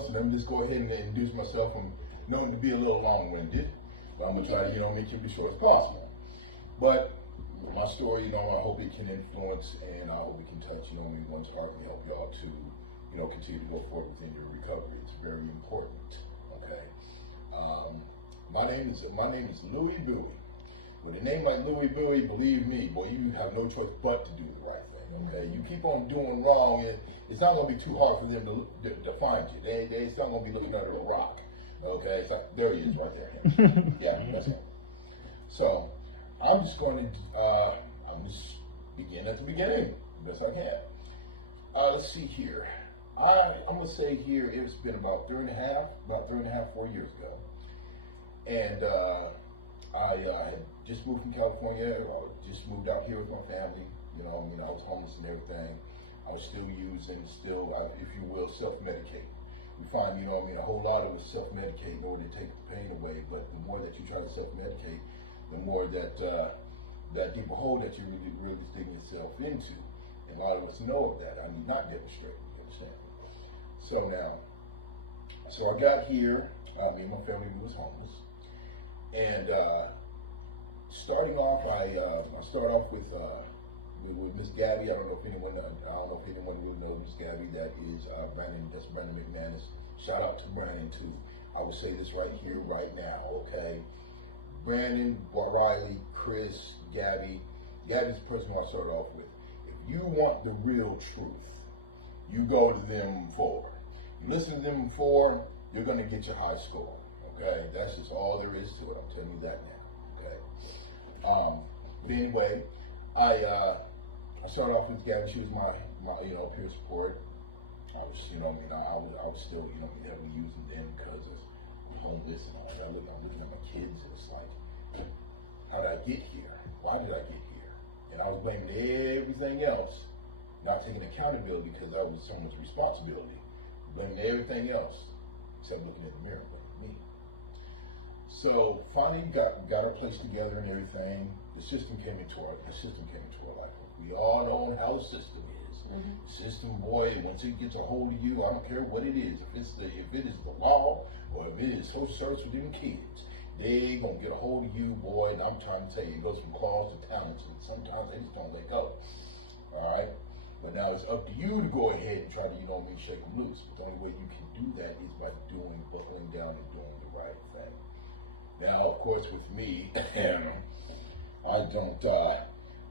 so let me just go ahead and introduce myself. I'm known to be a little long-winded, but I'm gonna try to, make it as short as possible. But my story, I hope it can influence, and I hope it can touch, one's heart and help y'all to, continue to go forward within your recovery. It's very important. Okay. My name is Louie Bouie. With a name like Louie Bouie, believe me, boy, you have no choice but to do the right thing. Okay. You keep on doing wrong, and it's not gonna be too hard for them to find you. It's not gonna be looking under a rock. Okay. It's like, there he is, right there. Yeah, that's him. So I'm just going to begin at the beginning, best I can. Let's see here. I'm gonna say here it's been about 4 years ago, and I had just moved from California. I just moved out here with my family. I was homeless and everything. I was still using, if you will, self-medicate. You find, a whole lot of it was self-medicate in order to take the pain away. But the more that you try to self-medicate, the more that deeper hole that you really dig yourself into. And a lot of us know of that. I mean, not demonstrate. You understand? So I got here. Me and my family was homeless, and starting off, I start off with Miss Gabby. I don't know if anyone will know Miss Gabby. That is Brandon. That's Brandon McManus. Shout out to Brandon too. I will say this right here, right now. Okay, Brandon, Riley, Chris, Gabby. Gabby's the person who I started off with. If you want the real truth, you go to them for. You listen to them for, you're going to get your high score. Okay, that's just all there is to it. I'm telling you that now. Okay. But anyway, I started off with Gabby. She was my peer support. I was, I was still, heavily using them because of homeless and all that. I'm looking at my kids, and it's like, how did I get here? Why did I get here? And I was blaming everything else, not taking accountability because that was someone's responsibility. Blaming everything else except looking in the mirror, but me. So finally got our place together and everything. The system came into our life. We all know how the system is. Mm-hmm. The system, boy, once it gets a hold of you, I don't care what it is. If it is the law or if it is social service for them kids, they gonna get a hold of you, boy. And I'm trying to tell you, it goes from claws to talons, and sometimes they just don't let go. All right. But now it's up to you to go ahead and try to, shake them loose. But the only way you can do that is by buckling down and doing the right thing. Now, of course, with me, I don't.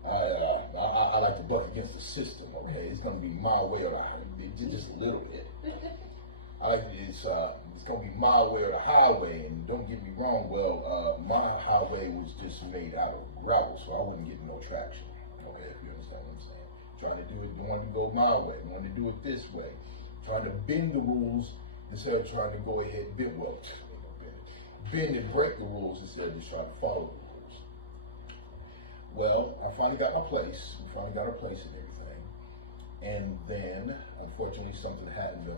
I like to buck against the system. Okay, it's gonna be my way or the highway, just a little bit. It's gonna be my way or the highway. And don't get me wrong. Well, my highway was just made out of gravel, so I wouldn't get no traction. Okay, if you understand what I'm saying. Trying to do it, don't want to go my way, want to do it this way. Trying to bend the rules instead of trying to go ahead and bend and break the rules instead of just trying to follow the rules. Well, I finally got my place. We finally got our place and everything. And then, unfortunately, something happened.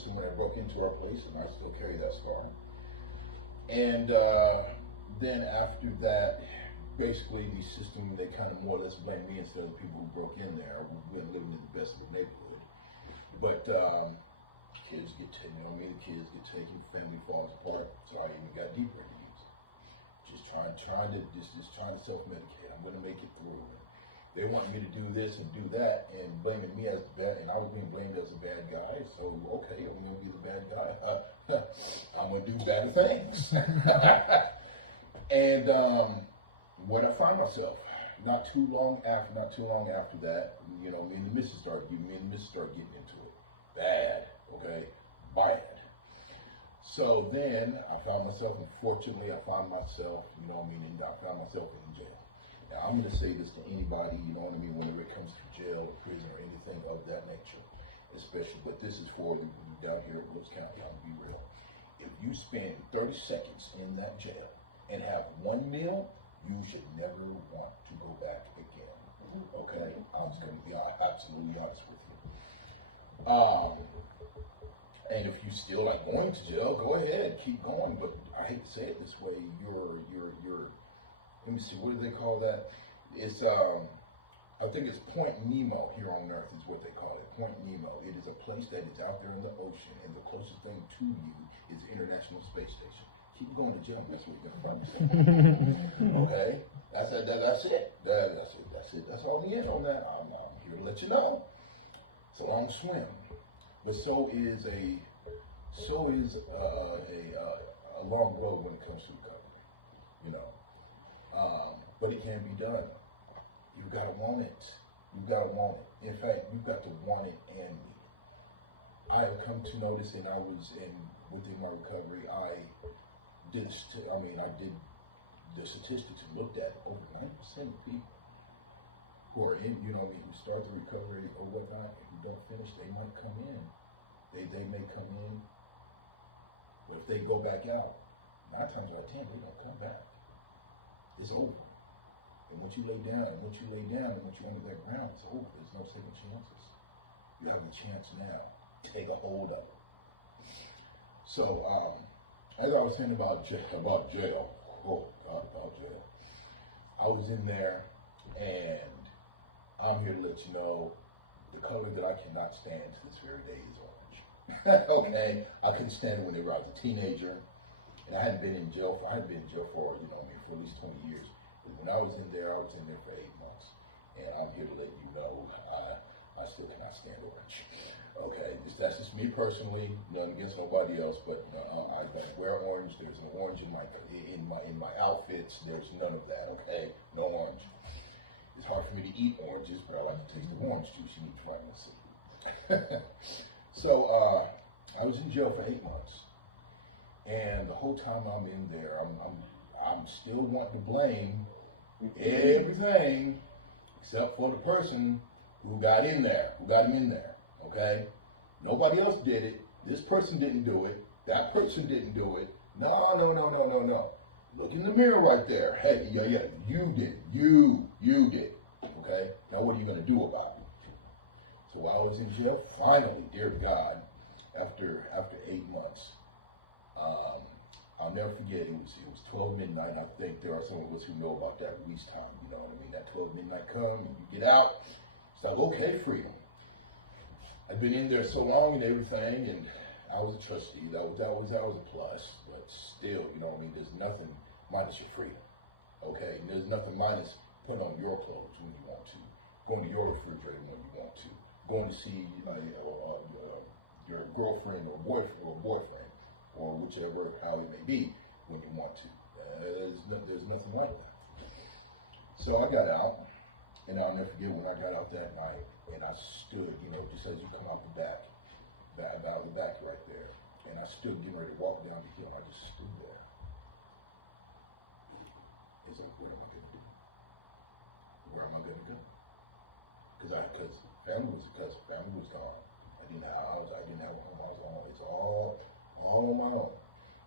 Someone had broke into our place, and I still carry that scar. And then after that, basically, the system, they kind of more or less blame me instead of the people who broke in there. We weren't living in the best of the neighborhood. But kids get taken, the kids get taken, family falls apart. So I even got deeper into music. Just trying to self-medicate. I'm going to make it through. They want me to do this and do that and blaming me as the bad, and I was being blamed as the bad guy. So, okay, I'm going to be the bad guy. I'm going to do better things. And where I find myself, not too long after that, me and the missus start getting into it. Bad, okay? Bad. So then I found myself, unfortunately, I found myself in jail. Now I'm gonna say this to anybody, whenever it comes to jail or prison or anything of that nature, especially, but this is for the down here at Wilkes County, I'm gonna be real. If you spend 30 seconds in that jail and have one meal, you should never want to go back again. Okay? I'm just going to be absolutely honest with you. And if you still like going to jail, go ahead, keep going. But I hate to say it this way, you're let me see, what do they call that? It's I think it's Point Nemo here on Earth is what they call it. Point Nemo. It is a place that is out there in the ocean, and the closest thing to you is the International Space Station. Keep going to jail. That's what you're going to Okay? That's it. That's it. That's all the end on that. I'm here to let you know. It's a long swim. But so is a long road when it comes to recovery. You know. But it can be done. You've got to want it. You've got to want it. In fact, you've got to want it and need it. I have come to notice, and within my recovery, I did the statistics and looked at over 90% of people who are in, who start the recovery or whatnot, and who don't finish, they might come in. They may come in, but if they go back out, 9 times out of 10, they don't come back. It's over. And once you lay down, and once you're under that ground, it's over. There's no second chances. You have the chance now. Take a hold of it. So, as I was saying about jail, about jail. I was in there, and I'm here to let you know the color that I cannot stand to this very day is orange. Okay? I couldn't stand it whenever I was a teenager, and I hadn't been in jail for at least 20 years. When I was in there for 8 months, and I'm here to let you know I still cannot stand orange. Okay, that's just me personally. Nothing against nobody else, but I don't wear orange. There's no orange in my outfits. There's none of that. Okay, no orange. It's hard for me to eat oranges, but I like to taste the orange juice. You need to try this. So I was in jail for 8 months, and the whole time I'm in there, I'm still wanting to blame everything except for the person who got him in there, okay? Nobody else did it. This person didn't do it. That person didn't do it. No. Look in the mirror right there. Hey, yeah, you did. You did, okay? Now what are you going to do about it? So while I was in jail, finally, dear God, after 8 months, I'll never forget, it was 12 midnight. I think there are some of us who know about that release time, you know what I mean? That 12 midnight come, and you get out, it's like, okay, freedom. I've been in there so long and everything, and I was a trustee. That was a plus, but still, you know what I mean? There's nothing minus your freedom, okay? And there's nothing minus putting on your clothes when you want to, going to your refrigerator when you want to, going to see your girlfriend or boyfriend, or whichever, how it may be, when you want to. There's nothing like that. So I got out, and I'll never forget when I got out that night, and I stood, just as you come out the back right there, and I stood getting ready to walk down the hill, and I just stood there. It's like, what am I going to do? Where am I going to go? Because family was gone. I didn't have a home. I was on. It's all on my own.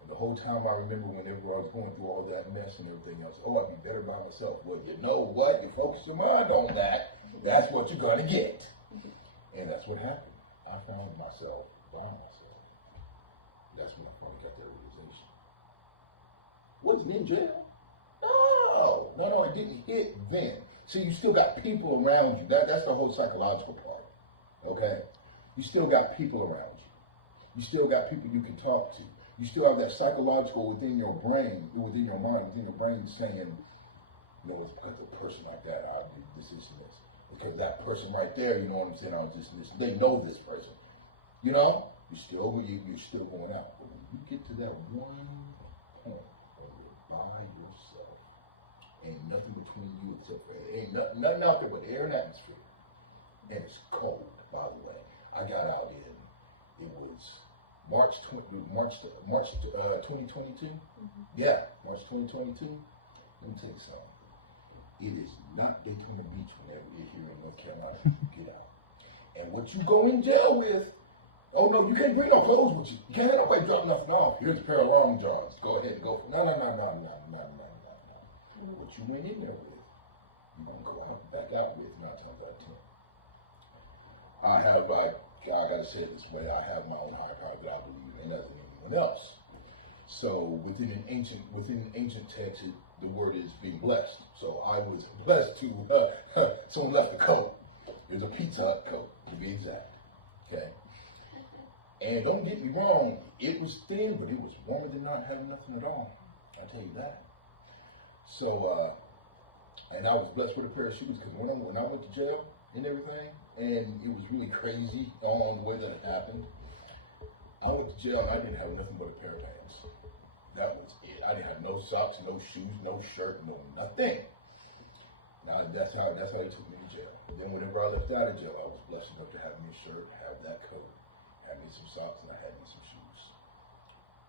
And the whole time I remember whenever I was going through all that mess and everything else, I'd be better by myself. Well, you know what? You focus your mind on that, that's what you're going to get. And that's what happened. I found myself by myself. That's when I finally got that realization. Wasn't in jail? No, I didn't hit then. See, you still got people around you. That's the whole psychological part, okay? You still got people around you. You still got people you can talk to. You still have that psychological within your brain, within your mind, within your brain saying, it's because of a person like that, I did this. Because that person right there, you know what I'm saying, I was this. They know this person. You're still going out. But when you get to that one point where you're by yourself, ain't nothing between you except for ain't nothing out there but air and atmosphere. And it's cold, by the way. I got out it was March 2022. Mm-hmm. Yeah, March 2022. Let me tell you something. It is not Daytona Beach whenever you're here in North Carolina. Get out. And what you go in jail with, oh no, you can't bring no clothes with you. You can't have nobody drop nothing off. Here's a pair of long johns. Go ahead and go for No. What you went in there with, you're going to go out back out with 9 times out of 10. I got to say it this way, I have my own higher power that I believe in, as anyone else. So within ancient text, the word is being blessed. So I was blessed to, someone left the coat. It was a Pizza Hut coat, to be exact. Okay. And don't get me wrong, it was thin, but it was warmer than not having nothing at all. I'll tell you that. So, and I was blessed with a pair of shoes, because when I went to jail and everything, and it was really crazy all the way that it happened, I went to jail and I didn't have nothing but a pair of pants. That was it. I didn't have no socks, no shoes, no shirt, no nothing. Now that's how they took me to jail. Then whenever I left out of jail, I was blessed enough to have me a shirt, have that coat, have me some socks, and I had me some shoes.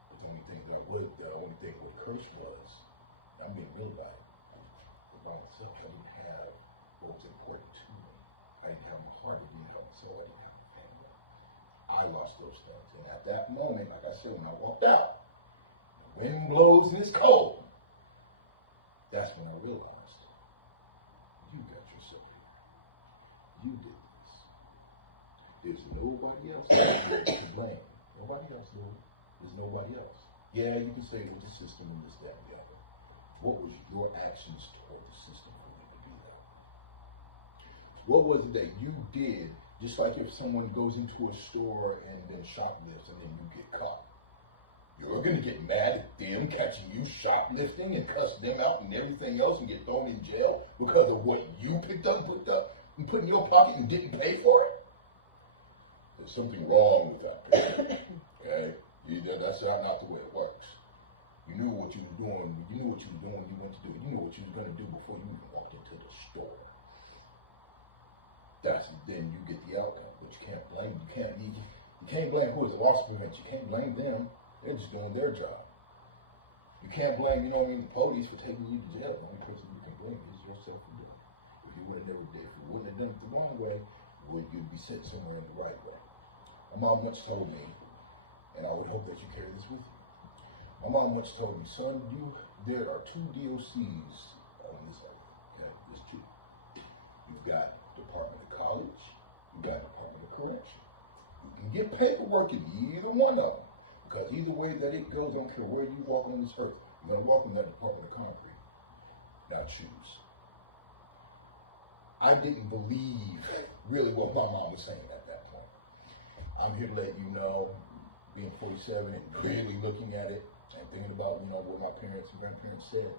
But the only thing with curse was, I'm being real about it. About myself, I didn't have what was important to me. I didn't have my heart, I didn't have myself, I didn't have my family. I lost those things. And at that moment, like I said, when I walked out, the wind blows and it's cold. That's when I realized, you got yourself here. You did this. There's nobody else to blame. Nobody else, Louie. There's nobody else. Yeah, you can say it was the system and this, that, and the other. What was your actions toward the system for you to do that? What was it that you did? Just like if someone goes into a store and then shoplifts and then you get caught. You're going to get mad at them catching you shoplifting and cuss them out and everything else and get thrown in jail because of what you picked up and put in your pocket and didn't pay for it? There's something wrong with that person. Okay? That's not the way it works. You knew what you were doing. You knew what you were doing when you went to do it. You knew what you were going to do before you even walked into the store. Then you get the outcome, but you can't blame. You can't blame who is a loss prevention. You can't blame them. They're just doing their job. You can't blame, the police for taking you to jail. The only person you can blame is yourself for doing it. If you would have never did, if you wouldn't have done it the wrong way, you'd be sent somewhere in the right way. My mom once told me, and I would hope that you carry this with you. My mom once told me, son, there are two DOCs on this earth. Okay, there's two. You've got Department of College, you've got Department of Correction. You can get paperwork in either one of them. Because either way that it goes, I don't care where you walk on this earth, you're going to walk in that Department of Concrete. Now choose. I didn't believe really what my mom was saying at that point. I'm here to let you know, being 47 and really looking at it and thinking about, what my parents and grandparents said,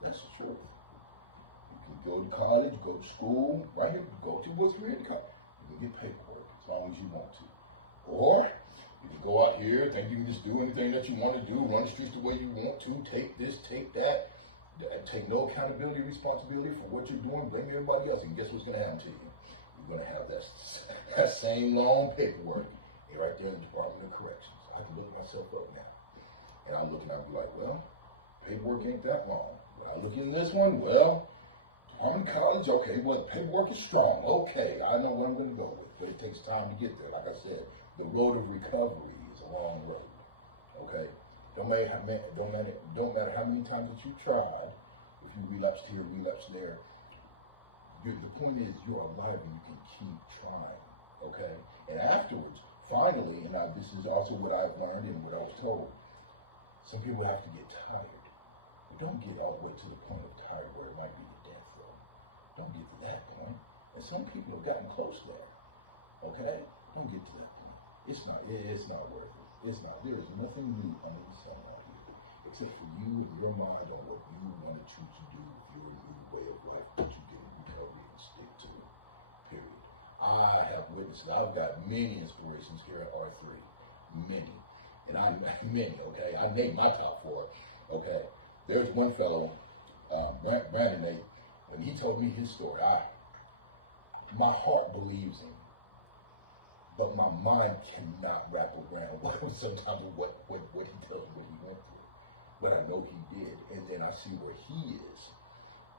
that's the truth. You can go to college, go to school, right here, go to what's community college. You can get paperwork as long as you want to. Or you can go out here, think you can just do anything that you want to do, run the streets the way you want to, take this, take that, take no accountability, responsibility for what you're doing, blame everybody else, and guess what's going to happen to you? You're going to have that same long paperwork right there in the Department of Corrections. I can look myself up now. And I'm looking, I'll be like, well, paperwork ain't that long. When I look in this one, well, Department of College, okay, well, the paperwork is strong. Okay, I know what I'm going to go with, but it takes time to get there. Like I said, the road of recovery is a long road. Okay, don't matter how many times that you tried. If you relapsed here, relapsed there, the point is you're alive and you can keep trying. Okay, and afterwards, finally, and this is also what I've learned and what I was told. Some people have to get tired, but don't get all the way to the point of tired where it might be to death. Though, don't get to that point. And some people have gotten close there. Okay, don't get to that point. It's not worth it. It's not. There is nothing new under the sun out here, except for you and your mind on what you want to choose to do with your new way of life that you get in recovery and stick to it. Period. I have witnessed it. I've got many inspirations here at R3. Many. And okay? I named my top 4. Okay. There's one fellow, Brandon Nate, and he told me his story. My heart believes him. But my mind cannot wrap around sometimes what he tells me what he went through. But I know he did. And then I see where he is.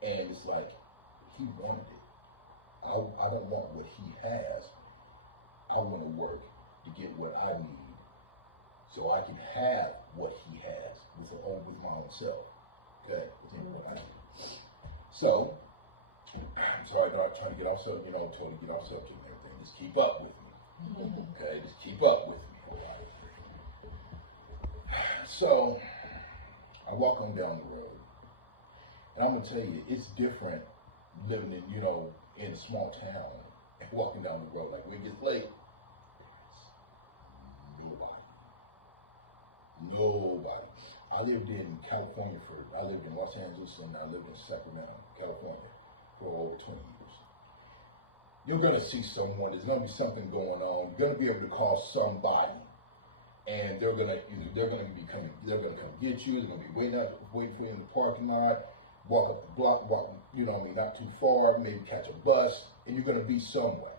And it's like, he wanted it. I don't want what he has. I want to work to get what I need so I can have what he has with my own self. Okay? So, I'm sorry, I'm not trying to get off subject, totally get off subject and everything. Just keep up with me. Okay, just keep up with me, all right? So, I walk on down the road, And I'm gonna tell you, it's different living in, in a small town and walking down the road. Like when it gets late, nobody. I lived in California I lived in Los Angeles and I lived in Sacramento, California for over 20 years. You're gonna see someone, there's gonna be something going on, you're gonna be able to call somebody and they're gonna come get you, they're gonna be waiting for you in the parking lot, walk up the block, not too far, maybe catch a bus, and you're gonna be somewhere.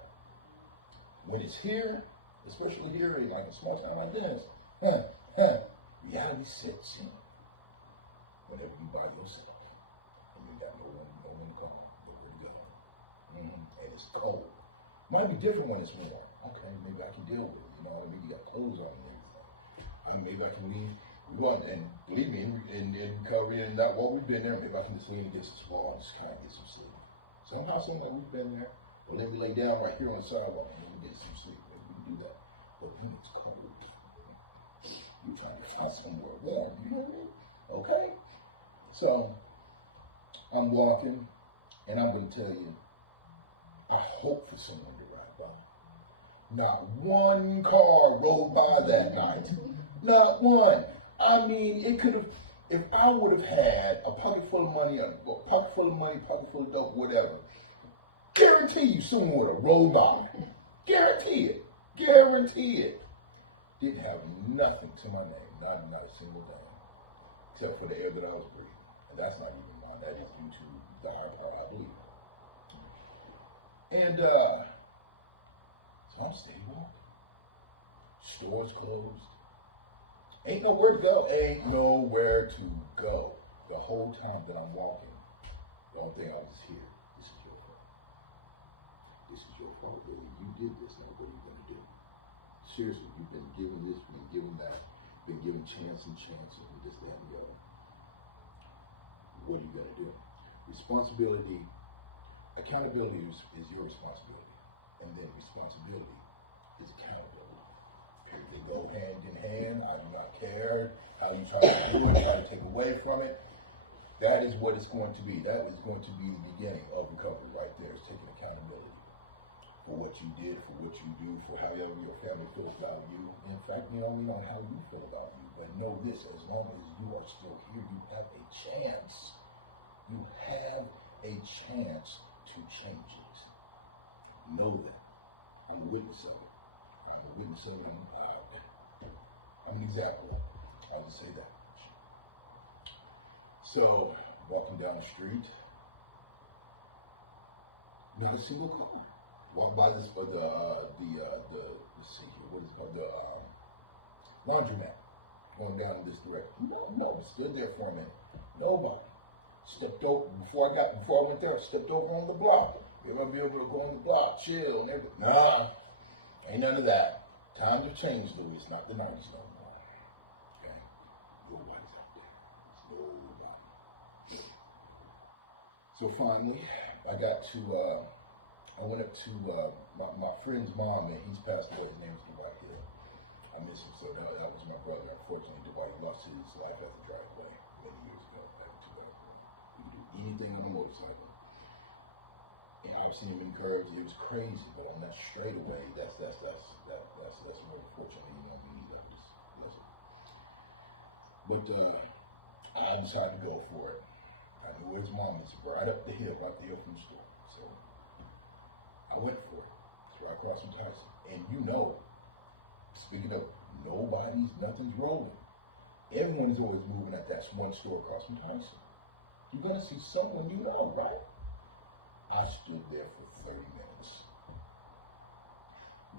When it's here, especially here in like a small town like this, reality sets in. Whenever you by yourself and you got no one to call, nowhere to go, and it's cold. Might be different when it's warm. Okay, maybe I can deal with it. Maybe you got clothes on and everything. Maybe I can leave. And believe me, in recovery and not while we've been there, maybe I can just lean against this wall and just kind of get some sleep. Somehow, we've been there. But let me lay down right here on the sidewalk and let me get some sleep. Maybe we can do that. But when it's cold, you're trying to find somewhere warm. You know what I mean? Okay. So I'm walking, and I'm going to tell you, I hope for someone to ride by. Not one car rolled by that night. Not one. I mean, it could have, if I would have had a pocket full of money, pocket full of dope, whatever, guarantee you someone would have rolled by. Guarantee it. Guarantee it. Didn't have nothing to my name. Not a single thing. Except for the air that I was breathing. And that's not even mine. That is due to the higher power, I believe. And so I'm steady walking. Stores closed. Ain't nowhere to go. Ain't nowhere to go. The whole time that I'm walking, the only thing I was here, this is your fault. This is your fault, Louie. You did this. Now what are you going to do? Seriously, you've been given this, been given that, been given chances and this, that, and the other. What are you going to do? Responsibility, accountability is your responsibility. And then responsibility is accountability. They go hand in hand. I do not care how you try to do it, try to take away from it. That is what it's going to be. That is going to be the beginning of recovery right there, is taking accountability for what you did, for what you do, for however your family feels about you. In fact, on how you feel about you. But know this, as long as you are still here, you have a chance. You have a chance to change it. Know that. I'm a witness of it. I'm a witness of it. I'm an example of it. I'll just say that. So, walking down the street, not a single car. Walk by this, let's see here, what is it called, the laundromat, going down in this direction. No, stood there for a minute. Nobody. Stepped over, before I went there, I stepped over on the block. You're going to be able to go on the block, chill, and everything. Nah, ain't none of that. Times have changed, Louie. It's not the 90s no more. Okay? Nobody's out there. It's nobody. So finally, I went up to my friend's mom, and he's passed away. His name's Bouie here. I miss him, so that was my brother. Unfortunately, Bouie lost his life at the driveway many years ago, back in 2003. He could do anything on a motorcycle. And I've seen him in curves. It was crazy, but on that straightaway, that's more unfortunately, me either. But I decided to go for it. I knew where his mom is, right up the hill from the store. So I went for it. It's right across from Tyson. And speaking of nothing's rolling. Everyone is always moving at that one store across from Tyson. You're going to see someone you know, right? I stood there for 30 minutes.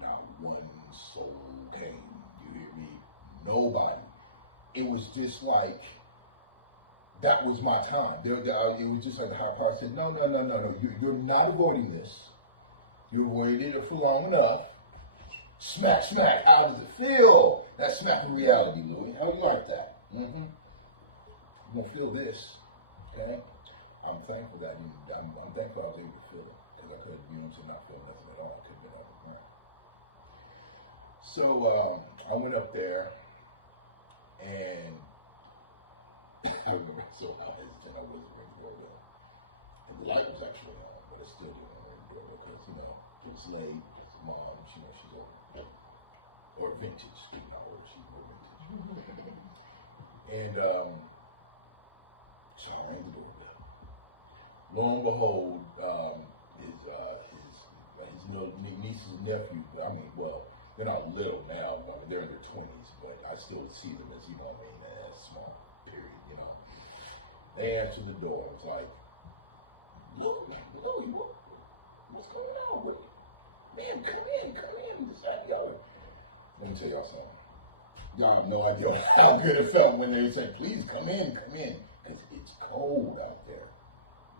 Not one soul came. You hear me? Nobody. It was just like, that was my time. It was just like the higher power said, no. You're not avoiding this. You avoided it for long enough. Smack. How does it feel? That's smacking reality, Louie. How do you like that? You're going to feel this, okay? I'm thankful that I'm thankful I was able to feel it, because I could have been not feel nothing at all. I could have been overwhelmed. So I went up there, and I remember so how hesitant I was to ring the doorbell. And the light was actually on, but I still didn't ring the doorbell because, it was late. Because mom, she's old. Or vintage, speaking of old, she's more vintage. And so I rang the doorbell. Lo and behold, his little nieces and nephew, they're not little now, they're in their 20s, but I still see them as, as small, period, They answered the door. It's like, Louie, what's going on? Man, come in, this, that, the other. Let me tell y'all something. Y'all have no idea how good it felt when they said, please come in, because it's cold out there.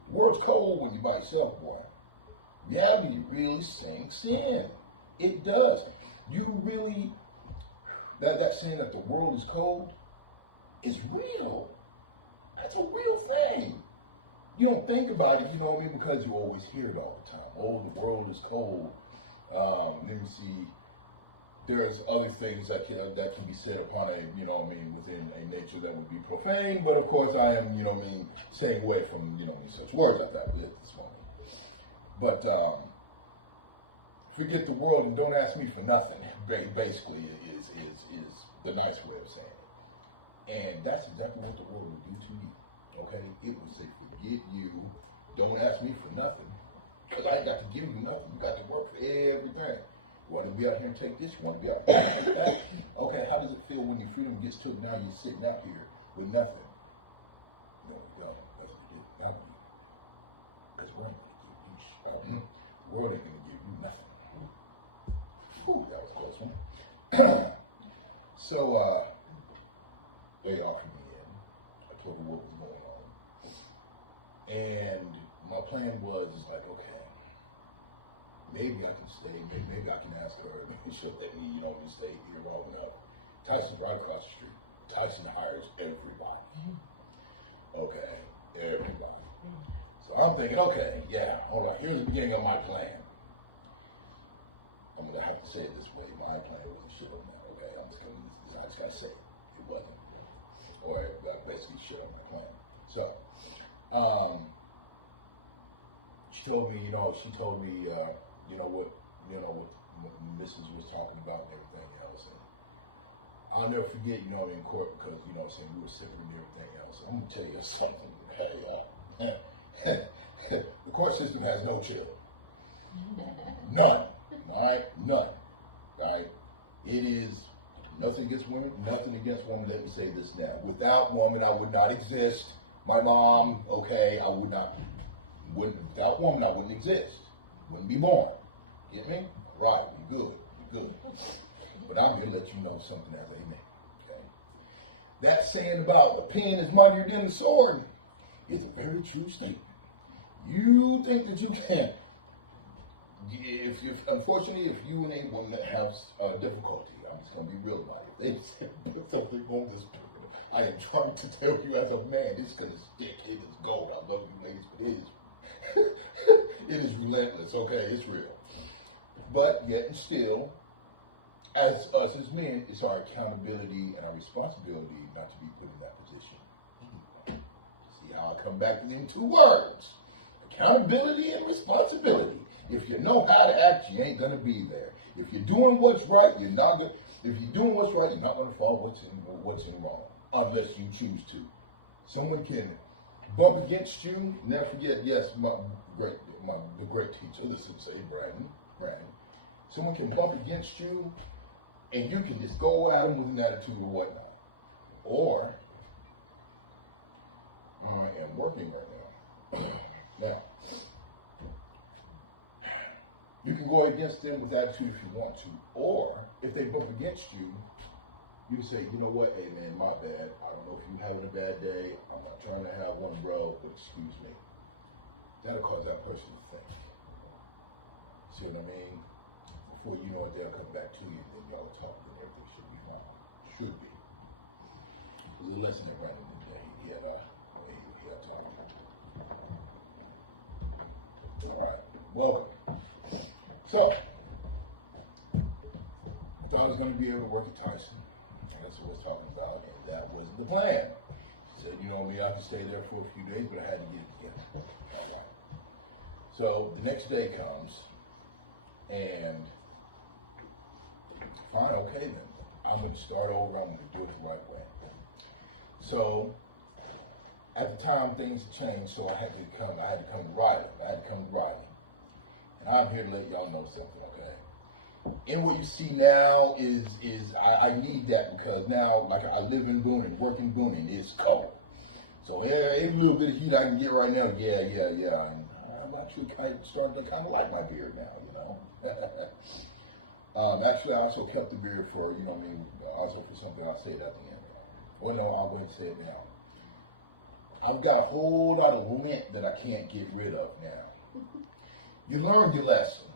The world's cold when you're by yourself, boy. Reality really sinks in. It does. You really, that saying that the world is cold is real. That's a real thing. You don't think about it, because you always hear it all the time. Oh, the world is cold. Let me see. There's other things that can be said upon within a nature that would be profane. But of course, I am, staying away from, such words like that at this moment. But forget the world and don't ask me for nothing. Basically, is the nice way of saying it. And that's exactly what the world will do to you. Okay, it will say, forget you, don't ask me for nothing, because I ain't got to give you nothing. You got to work for everything. You want to be out here and take this, you want to be out here and take that. Okay, how does it feel when your freedom gets took? Now you're sitting out here with nothing. That's what you did. Now you, because we're ain't going to give you shit. The world ain't going to give you nothing. Whew, that was a close one. So, they offered me in. I told them what was going on. And my plan was like, okay, maybe I can stay, maybe I can ask her, maybe she'll let me, just stay here long enough. Tyson's right across the street. Tyson hires everybody. Okay, everybody. So I'm thinking, okay, yeah, hold on, here's the beginning of my plan. I'm gonna have to say it this way. My plan wasn't shit on that, okay? I just gotta say it. It wasn't. Or basically shit on my plan. So, she told me, what Mrs. was talking about and everything else. And I'll never forget, in court because, we were sipping and everything else. I'm gonna tell you something. Hey, the court system has no chill. None. All right? None. All right? It is nothing against women, nothing against women. Let me say this now. Without woman, I would not exist. My mom, okay, without woman, I wouldn't exist. Wouldn't be born. Get me? Right, you're good. But I'm here to let you know something as amen. Okay? That saying about the pen is mightier than the sword is a very true statement. You think that you can. Unfortunately, if you and a woman that have difficulty, I'm just going to be real about it. They say something on this. I am trying to tell you as a man, it's going to stick. It is gold. I love you ladies, but it is relentless. Okay, it's real. But yet and still, as us as men, it's our accountability and our responsibility not to be put in that position. See how I come back to them two words: accountability and responsibility. If you know how to act, you ain't gonna be there. If you're doing what's right, you're not gonna. If you're doing what's right, you're not gonna follow what's in wrong, unless you choose to. Someone can bump against you. Never forget. Yes, the great teacher. Listen, say Brandon. Someone can bump against you, and you can just go at them with an attitude or whatnot. Or I am working right now. Now. You can go against them with attitude if you want to. Or, if they bump against you, you can say, you know what, hey man, my bad. I don't know if you're having a bad day. I'm not trying to have one, bro, but excuse me. That'll cause that person to think. See what I mean? Before you know it, they'll come back to you and then y'all talk and everything should be fine. Should be. There's a lesson that Brandon did today. He had talk. All right, welcome. So, I thought I was going to be able to work at Tyson. That's what I was talking about, and that was the plan. He said, you know what I mean? I could stay there for a few days, but I had to get it together. All right. So the next day comes, and fine, okay then. I'm going to start over. I'm going to do it the right way. So at the time, things had changed, so I had to come to riding. And I'm here to let y'all know something, okay? And what you see now is I need that because now, like I live in Boone and work in Boone, and it's cold. So every little bit of heat I can get right now, yeah. And I'm actually starting to kind of like my beard now, you know. Actually, I also kept the beard for, you know what I mean, also for something I'll say it at the end. Well, no, I'll go ahead and say it now. I've got a whole lot of lint that I can't get rid of now. You learned your lesson.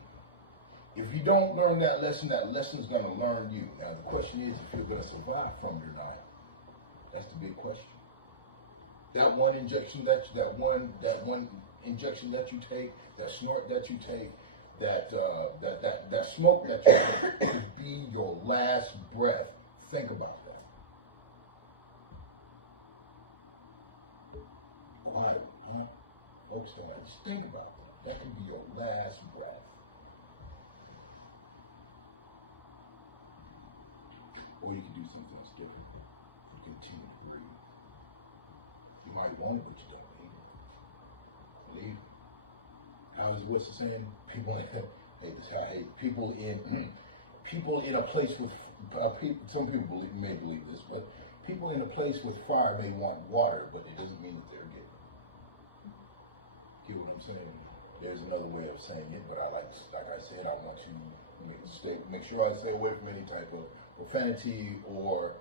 If you don't learn that lesson's going to learn you. Now, the question is if you're going to survive from it or not. That's the big question. That one injection that injection that you take, that snort that you take, that smoke that you take could be your last breath. Think about that. Why? Huh? Folks, just think about that. That could be your last breath. Or you can do something that's different. You continue to breathe. You might want it, but you don't need it. Believe it. What's the saying? People in a place with some people may believe this, but people in a place with fire may want water, but it doesn't mean that they're getting it. Get what I'm saying? There's another way of saying it, but like I said, I want to make sure I stay away from any type of profanity or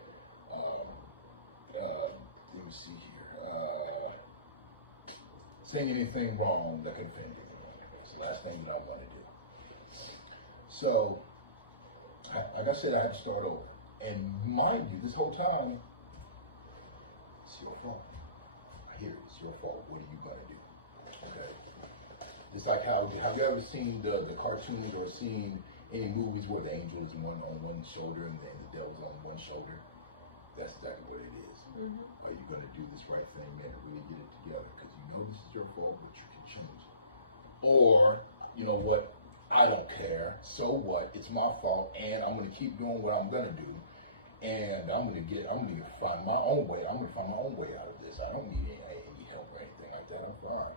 let me see here, saying anything wrong that can offend anyone. It's the last thing you don't want to do. So, like I said, I had to start over. And mind you, this whole time, it's your fault. I hear it. It's your fault. What are you going to do? Okay. It's like have you ever seen the cartoons or seen any movies where the angel is on one shoulder and the devil's on one shoulder? That's exactly what it is. Mm-hmm. Are you going to do this right thing and really get it together? Because you know this is your fault, but you can change it. Or, you know what? I don't care. So what? It's my fault, and I'm going to keep doing what I'm going to do, and I'm going to find my own way. I'm going to find my own way out of this. I don't need any help or anything like that. I'm fine.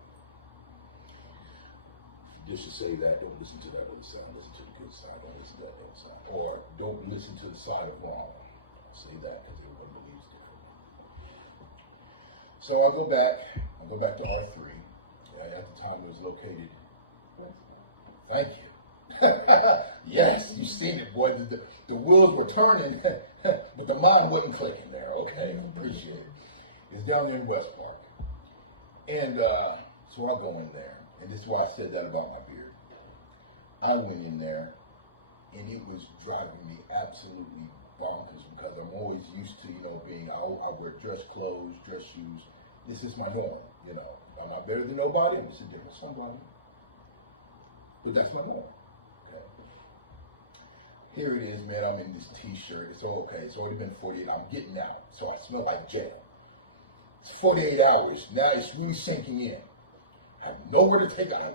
Just to say that, don't listen to that other side. Listen to the good side. Don't listen to that other side. Or don't listen to the side of wrong. I'll say that because everyone believes differently. So I'll go back to R3. At the time it was located. Thank you. Yes, you seen it, boy. The wheels were turning, but the mind wasn't clicking there. Okay, appreciate it. It's down there in West Park. And so I go in there. And this is why I said that about my beard. I went in there, and it was driving me absolutely bonkers because I'm always used to, I wear dress clothes, dress shoes. This is my norm, Am I better than nobody? I'm just a different somebody. But that's my norm. Okay. Here it is, man. I'm in this t-shirt. It's all okay. It's already been 48. I'm getting out. So I smell like jail. It's 48 hours. Now it's really sinking in. I have nowhere to take a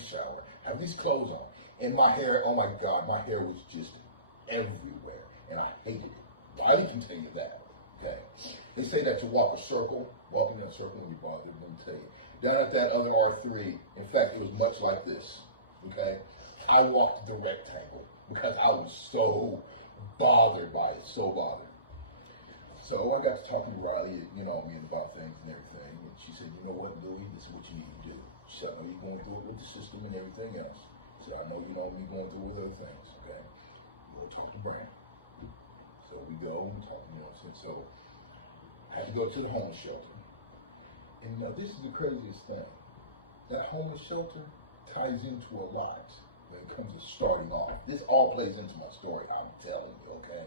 shower. I have these clothes on. And my hair, oh my God, my hair was just everywhere. And I hated it. Riley can tell you that. Okay. They say that you walk in a circle when you're bothered. Let me tell you. Down at that other R3, in fact, it was much like this. Okay. I walked the rectangle because I was so bothered by it. So bothered. So I got to talking to Riley, about things and everything. And she said, you know what, Louie, this is what you need to do. She said, I know you're going through it with the system and everything else. She said, I know me going through with other things, okay? You want to talk to Brandon. So we go and talk, So I had to go to the homeless shelter. And now this is the craziest thing. That homeless shelter ties into a lot when it comes to starting off. This all plays into my story, I'm telling you, okay?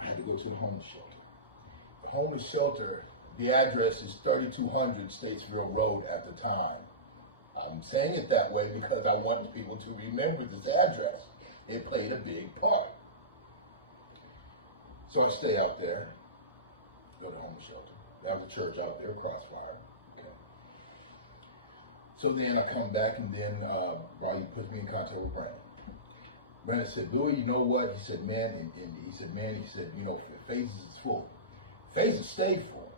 I had to go to the homeless shelter. The homeless shelter, the address is 3200 Statesville Road at the time. I'm saying it that way because I want people to remember this address. It played a big part. So I stay out there. go to homeless shelter. That was a church out there, Crossfire. Okay. So then I come back, and then Bouie puts me in contact with Brandon. Brandon said, Louie, you know what? He said, man, he said, you know, Phases is full. Phases stay full.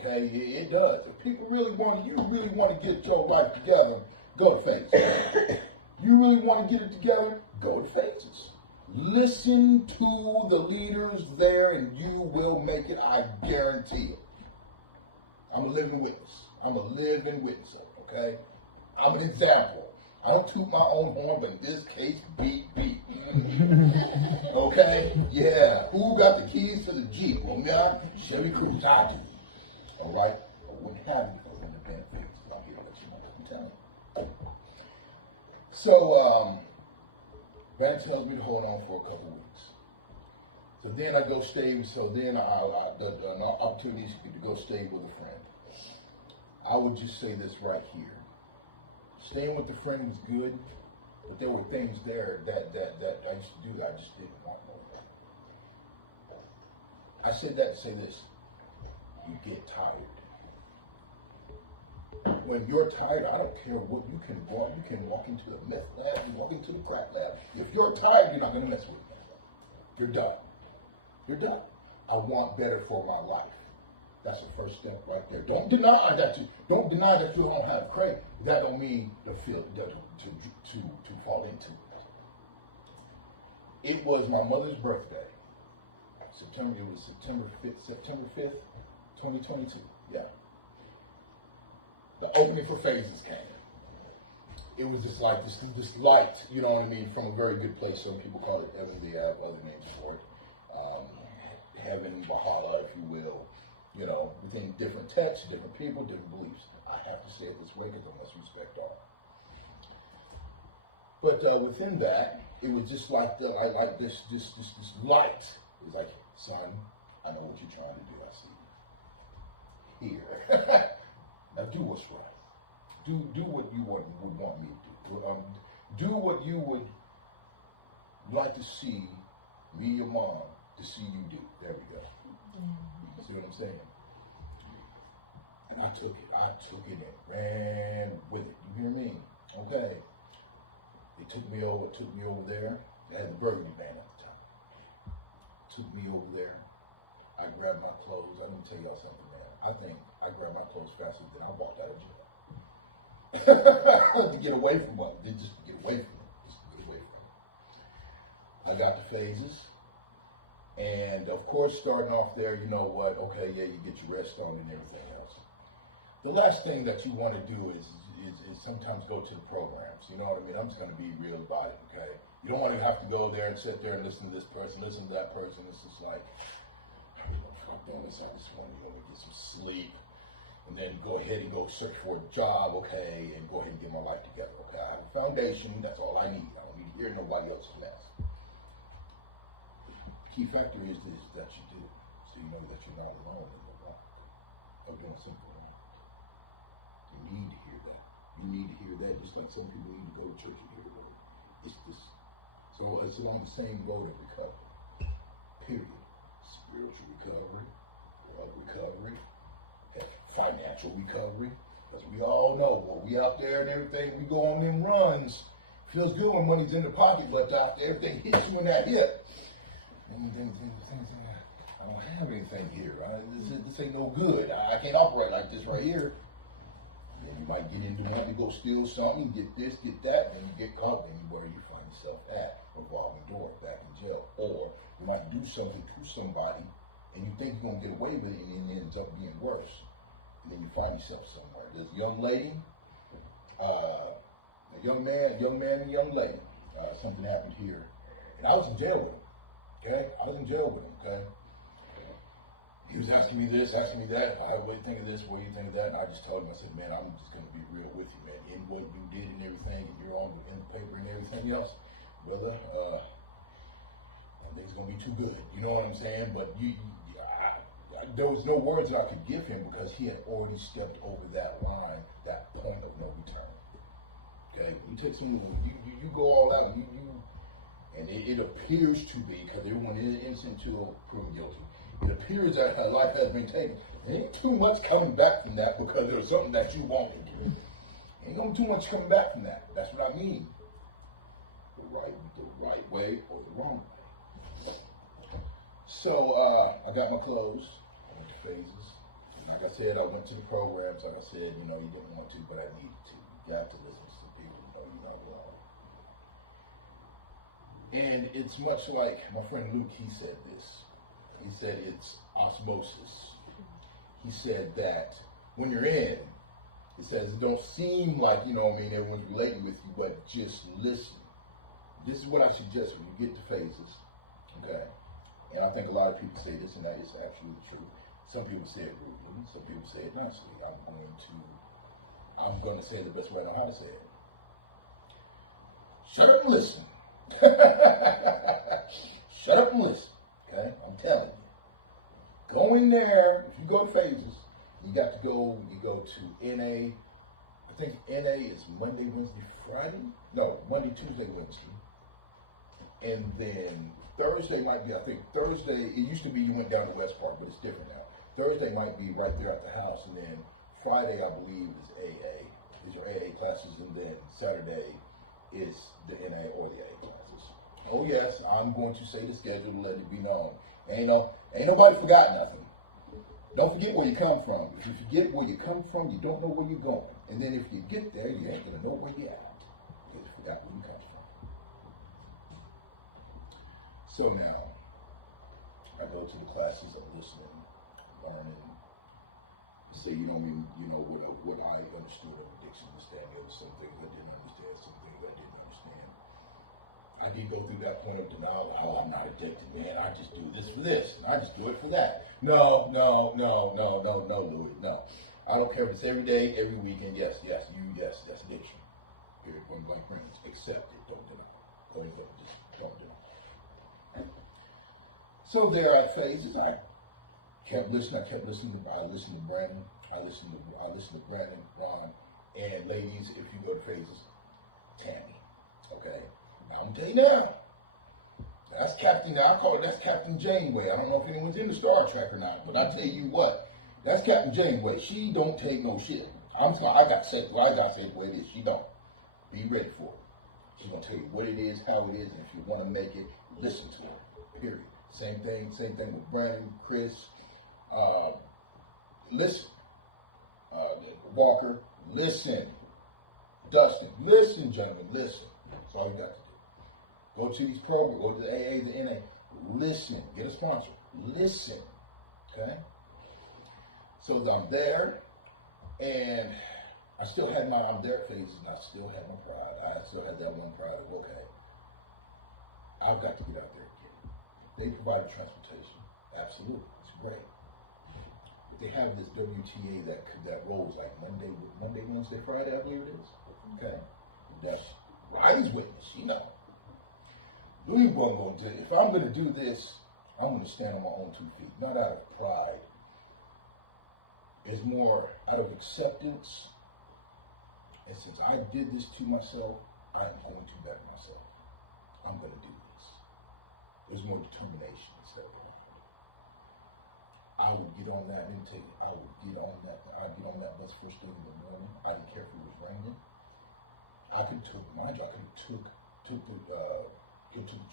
Okay, it does. If people really want to get your life together, go to Phases. You really want to get it together, go to Phases. Listen to the leaders there, and you will make it. I guarantee it. I'm a living witness. I'm a living witness of it, okay? I'm an example. I don't toot my own horn, but in this case, beep. Okay? Yeah. Who got the keys to the Jeep? Well, me, Chevy Cruze. I do. All right? I wouldn't have it if I wouldn't have been Phases. I'm here to let you know what I'm telling you. So, Brandon tells me to hold on for a couple weeks. So then I go stay. So then the opportunity to go stay with a friend. I would just say this right here. Staying with a friend was good, but there were things there that I used to do that I just didn't want more of. I said that to say this. You get tired. When you're tired, I don't care what you can walk. You can walk into the meth lab, you walk into the crack lab. If you're tired, you're not going to mess with me. You're done. You're done. I want better for my life. That's the first step right there. Don't deny that you don't have craving. That don't mean to fall into it. It was my mother's birthday. September 5th, 2022. Yeah. The opening for Phases came. It was just like this light, you know what I mean, from a very good place. Some people call it heaven. They have other names for it. Heaven, Bahala, if you will. You know, within different texts, different people, different beliefs. I have to say it this way because I must respect all. But within that, it was just like this light. It was like, son, I know what you're trying to do. I see you. Here. Now do what's right. Do what you would want me to do. Do what you would like to see me, your mom, to see you do. There we go. You see what I'm saying? And I took it and ran with it. You hear me? Okay. They took me over there. They had the burgundy band at the time. Took me over there. I grabbed my clothes. I'm gonna tell y'all something, man. I think I grabbed my clothes faster than I walked out of jail. To get away from what? Just to get away from it. Just to get away from it. I got the Phases. And of course, starting off there, you know what? Okay, yeah, you get your rest on and everything else. The last thing that you want to do is sometimes go to the programs. You know what I mean? I'm just going to be real about it, okay? You don't want to have to go there and sit there and listen to this person, listen to that person. It's just like, fuck this. I just want to go and get some sleep. And then go ahead and go search for a job, okay? And go ahead and get my life together, okay? I have a foundation. That's all I need. I don't need to hear nobody else's mess. Key factor is this, that you do, so you know that you're not alone in the wrong of doing something wrong. You need to hear that. You need to hear that, just like some people need to go to church and hear it. It's this. So it's along the same road of recovery. Period. Spiritual recovery, drug recovery, financial recovery. Because we all know when we out there and everything, we go on them runs. Feels good when money's in the pocket, but after everything hits you in that hip. I don't have anything here. This ain't no good. I can't operate like this right here. Then you might get into money, go steal something, get this, get that, and you get caught, and where you find yourself at, revolving door, back in jail. Or you might do something to somebody, and you think you're going to get away with it, and then it ends up being worse. And then you find yourself somewhere. There's a young lady, a young man and a young lady. Something happened here. And I was in jail with him. Okay, I was in jail with him, okay? He was asking me this, asking me that. What do you think of this? What do you think of that? And I just told him, I said, man, I'm just going to be real with you, man. In what you did and everything, and you're on in the paper and everything else, brother, I think it's going to be too good. You know what I'm saying? But there was no words that I could give him because he had already stepped over that line, that point of no return. Okay, you take some, you go all out, and it appears to be, because everyone is innocent until proven guilty. it appears that her life has been taken. There ain't too much coming back from that because there was something that you wanted. Ain't gonna be too much coming back from that. That's what I mean. The right way or the wrong way. So I got my clothes. I went to phases. Like I said, I went to the programs. Like I said, you didn't want to, but I needed to. You have to listen to some people. You're not alone. And it's much like my friend Luke. He said this. He said it's osmosis. He said that when you're in, it says it don't seem like everyone's relating with you, but just listen. This is what I suggest when you get to phases, okay? And I think a lot of people say this, and that is absolutely true. Some people say it rudely, some people say it nicely. I'm going to say it the best way I know how to say it. Shut up and listen. Shut up and listen, okay? I'm telling you. Go in there, if you go to phases, you go to NA. I think NA is Monday, Wednesday, Friday? No, Monday, Tuesday, Wednesday. And then Thursday might be, I think Thursday, it used to be you went down to West Park, but it's different now. Thursday might be right there at the house, and then Friday, I believe, is AA, is your AA classes, and then Saturday is the NA or the AA classes. Oh yes, I'm going to say the schedule to let it be known. Ain't nobody forgot nothing. Don't forget where you come from. If you forget where you come from, you don't know where you're going. And then if you get there, you ain't gonna know where you're at, because you forgot where you come from. So now, I go to the classes, I'm listening, learning. Say, what I understood of addiction, understanding of some things I didn't understand, some things I didn't understand. I did go through that point of denial. Oh, I'm not addicted, man. I just do this for this, and I just do it for that. No, Louie, no. I don't care if it's every day, every weekend. Yes, that's addiction. Period. Point blank rings. Accept it. Don't deny. Just don't deny. So there I phases. I kept listening. I listened to Brandon. I listened to Brandon, Ron, and ladies. If you go to phases, Tammy. Okay. Now I'm gonna tell you now. That's Captain. I call it. That's Captain Janeway. I don't know if anyone's into Star Trek or not, but I tell you what. That's Captain Janeway. She don't take no shit. I got to say it the way it is. She don't. Be ready for it. She's gonna tell you what it is, how it is, and if you want to make it, listen to her. Period. Same thing with Brandon, Chris. Listen. Walker, listen. Dustin, listen, gentlemen, listen. That's all you got to do. Go to these programs, go to the AA, the NA. Listen. Get a sponsor. Listen. Okay? So I'm there, and I still had I'm there at phases, and I still had my pride. I still had that one pride of, okay, I've got to get out there again. They provide transportation. Absolutely. It's great. But they have this WTA that rolls like Monday, Wednesday, Friday, I believe it is. Okay? That's Riley's witness, Louie wasn't going to do it. If I'm going to do this, I'm going to stand on my own 2 feet, not out of pride. It's more out of acceptance. And since I did this to myself, I'm going to better myself. I'm going to do this. There's more determination instead of pride. I would get on that intake. I'd get on that bus first thing in the morning. I didn't care if it was raining. I could took the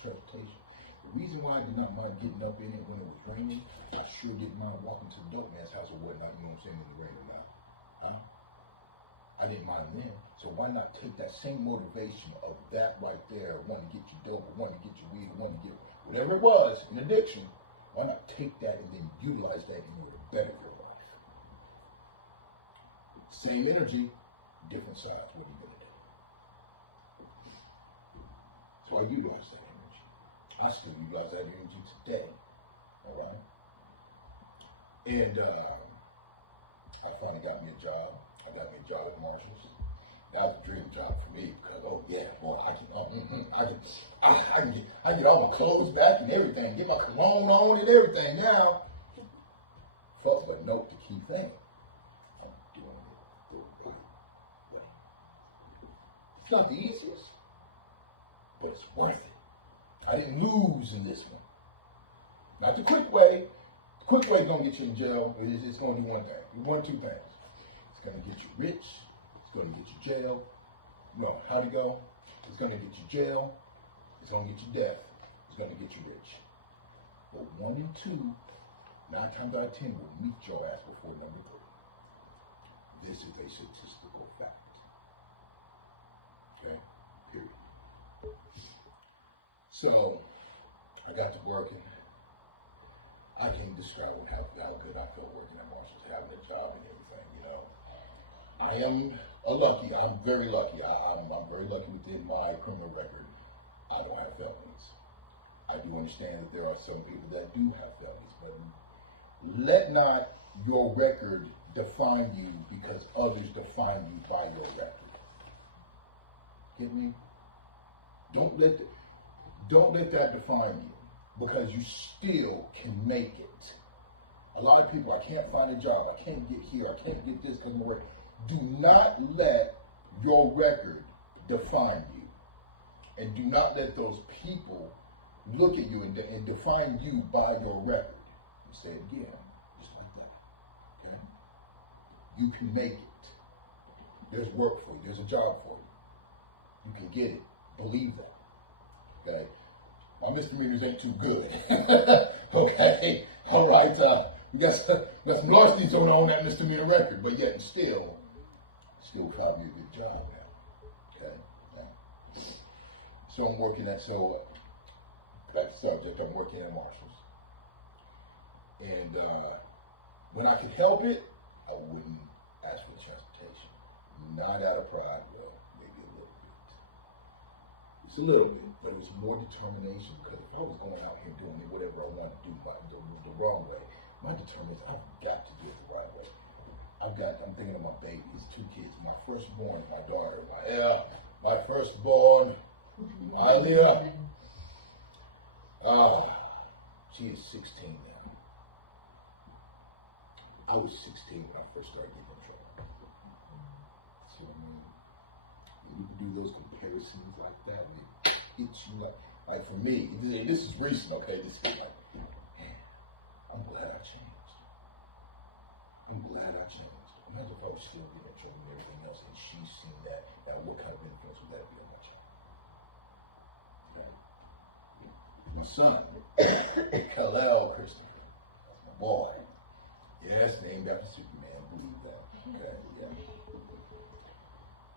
transportation. The reason why I did not mind getting up in it when it was raining, I sure didn't mind walking to the dope man's house or whatnot, you know what I'm saying, in the rain or not. I didn't mind then. So why not take that same motivation of that right there, wanting to get your dope, or wanting to get your weed, or wanting to get whatever it was, an addiction, why not take that and then utilize that in order to better your life? Same energy, different sides. What are you going to do? So I utilize that energy. I still utilize that energy today. All right? And I finally got me a job. I got me a job at Marshall's. That was a dream job for me because, oh yeah, boy, I get all my clothes back and everything, get my cologne on and everything now. Fuck, but note the key thing. I'm doing it the right way. It's not the easiest, but it's worth it. I didn't lose in this one. Not the quick way, Quick way is going to get you in jail. It's going to do one thing. One, two things. It's going to get you rich. It's going to get you jail. No, how'd it go? It's going to get you jail. It's going to get you death. It's going to get you rich. But 1 and 2, 9 times out of 10 will meet your ass before number 3. This is a statistical fact. Okay? Period. So, I got to working. I can't describe how good I felt working at Marshall's, having a job and everything, you know. I am I'm very lucky. I'm very lucky within my criminal record. I don't have felonies. I do understand that there are some people that do have felonies, but let not your record define you because others define you by your record. Get me? Don't let that define you, because you still can make it. A lot of people, I can't find a job, I can't get here, I can't get this because of my record. Do not let your record define you. And do not let those people look at you and define you by your record. You say it again, just like that. Okay? You can make it. There's work for you. There's a job for you. You can get it. Believe that. Okay? My misdemeanors ain't too good. Okay? All right. We got some larcenies going on that misdemeanor record, but yet and still find me a good job now. Okay? Now, so I'm working at, back to subject, I'm working at Marshall's. And when I could help it, I wouldn't ask for transportation. Not out of pride, well, maybe a little bit. It's a little bit, but it's more determination, because if I was going out here doing whatever I want to do the wrong way, my determination, I've got to do it the right way. I'm thinking of my babies, 2 kids. My firstborn, my daughter, my firstborn, Ilea. She is 16 now. I was 16 when I first started getting in trouble. So when you can do those comparisons like that, it hits you like for me, this is recent, okay? This is like, man, I'm glad I changed. Imagine if I was still getting in trouble and everything else, and she's seen that what kind of influence would that be on my child? Right? My son, Khalil Christopher, that's my boy. Yes, named after Superman, believe that. Okay, yeah.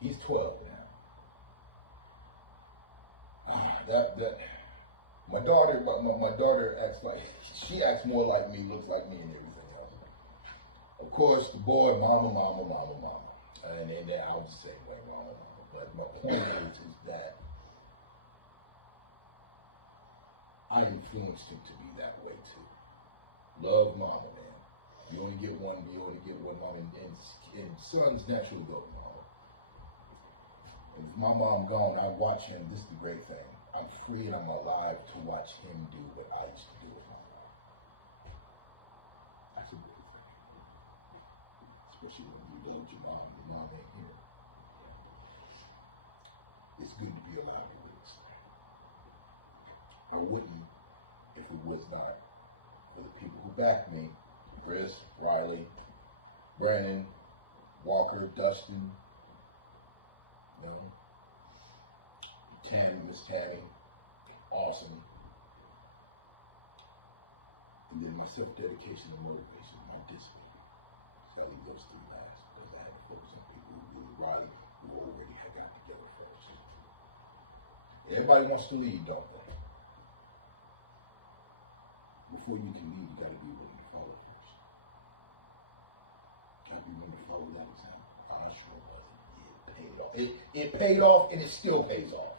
He's 12 now. My daughter acts like, she acts more like me, looks like me, and everything else. Of course, the boy, mama. And then I was the same way, mama. But my point is that I influenced him to be that way too. Love mama, man. You only get one mama, and sons naturally love mama. And if my mom gone, I watch him. This is the great thing. I'm free and I'm alive to watch him do what I used to do with my mom. That's a great thing. Especially when you love your mom ain't here. It's good to be alive and witness. I wouldn't if it was not for the people who backed me. Chris, Riley, Brandon, Walker, Dustin, Miss Tammy, awesome. And then my self-dedication and motivation, my discipline. So I leave those 3 last because I had to focus on people who really, Riley, who already had got together first. Everybody wants to lead, don't they? Before you can lead, you got to be willing to follow first. Got to be willing to follow that example. I sure wasn't. It paid off. It paid off, and it still pays off.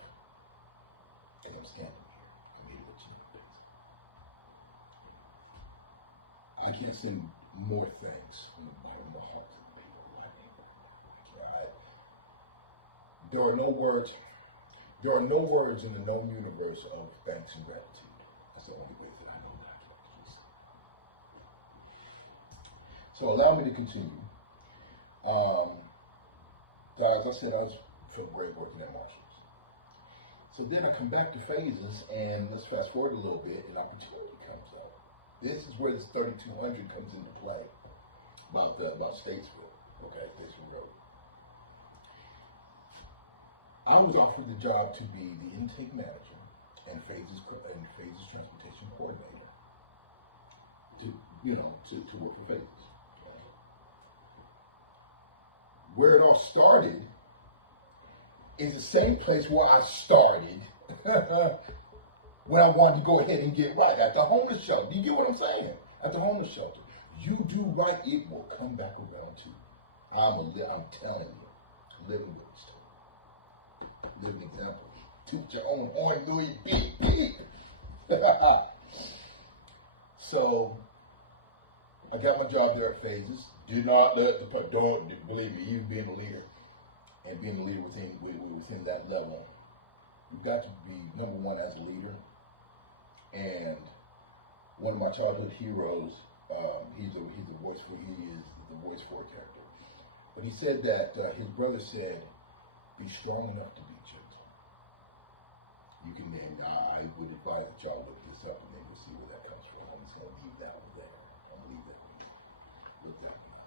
And I'm standing here. I made it to you. I can't send more thanks from the bottom of the heart to the people like me. Right? There are no words in the known universe of thanks and gratitude. That's the only way that I know that I can actually say. So allow me to continue. As I said, I was feeling great working at Marshall's. So then I come back to phases, and let's fast forward a little bit, an opportunity comes up. This is where this 3200 comes into play about Statesville, okay, Statesville Road. I was offered the job to be the intake manager and phases transportation coordinator to work for Phases. Where it all started is the same place where I started when I wanted to go ahead and get right, at the homeless shelter. Do you get what I'm saying? At the homeless shelter. You do right, it will come back around to you. I'm telling you, living witness. Living example. Toot your own horn, Louie. Beep, beep. So, I got my job there at Phases. Do not let don't believe me, even being a leader and being a leader within that level, you've got to be number one as a leader. And one of my childhood heroes, he is the voice for a character. But he said that his brother said, "Be strong enough to be gentle." You can then, I would advise that y'all look this up and then we'll see where that comes from. I'm just going to leave that one there. I'm going to leave that with that one.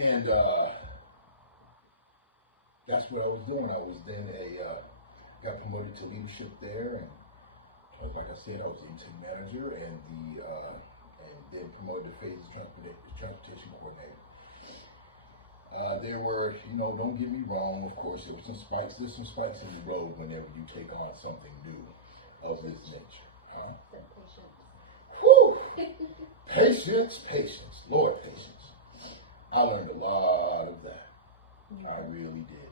And that's what I was doing. I was then got promoted to leadership there, and like I said, I was the intake manager and then promoted to Phases transportation coordinator. There were, don't get me wrong, of course, there were some spikes. There's some spikes in the road whenever you take on something new of this nature. Huh? Whew! Patience. Lord, patience. I learned a lot of that. I really did.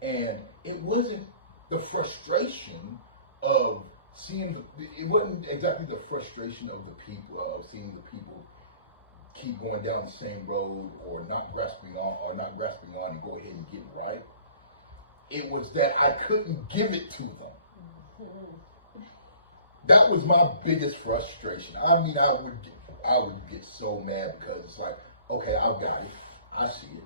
And it wasn't the frustration of it wasn't exactly the frustration of the people, of seeing the people keep going down the same road or not grasping on and go ahead and get right. It was that I couldn't give it to them. That was my biggest frustration. I mean, I would get so mad because it's like, okay, I've got it. I see it.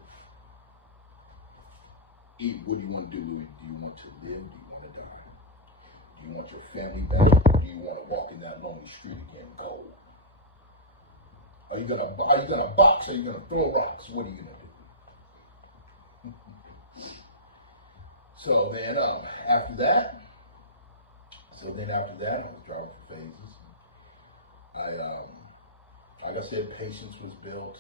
What do you want to do? Do you want to live? Do you want to die? Do you want your family back? Or do you want to walk in that lonely street again cold? Are you gonna box or are you gonna throw rocks? What are you gonna do? So then after that, I was driving for Phases. Like I said, patience was built.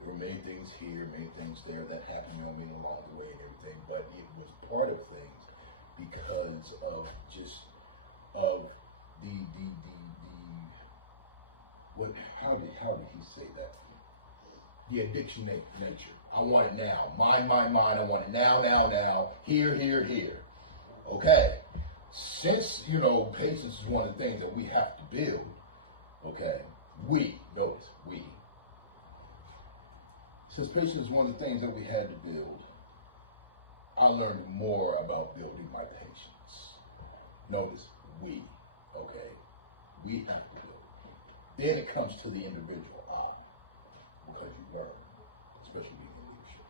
There were many things here, many things there that happened to me along the way and everything, but it was part of things because of how did he say that? The addiction nature. I want it now. Mine. I want it now. Here. Okay. Since, patience is one of the things that we have to build. Okay. Since patience is one of the things that we had to build, I learned more about building my patience. Notice, we have to build. Then it comes to the individual, because you learn, especially being in leadership.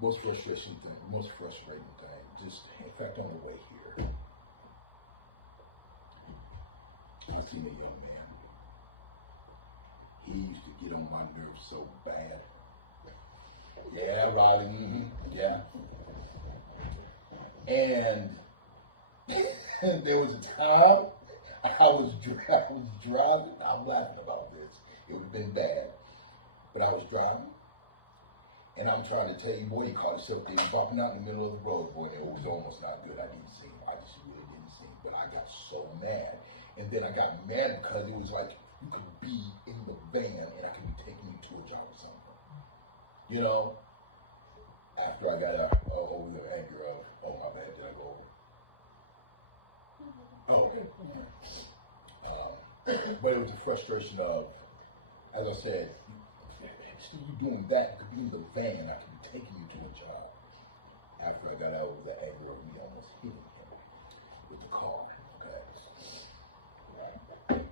Most frustrating thing, just in fact on the way here, I seen a young man. He used to get on my nerves so bad. Yeah, Riley, yeah. And there was a time I was driving. I'm laughing about this. It would have been bad. But I was driving. And I'm trying to tell you, boy, he caught himself getting bopping out in the middle of the road, boy, and it was almost not good. I didn't see him. I just really didn't see him. But I got so mad. And then I got mad because it was like, you could be in the van and I could be taking you to a job or something. After I got out over the anger of, oh my bad, did I go over? Oh, okay. But it was the frustration of, as I said, you doing that, you could be in the van, I could be taking you to a job. After I got out of the anger of me almost hitting him with the car. Okay.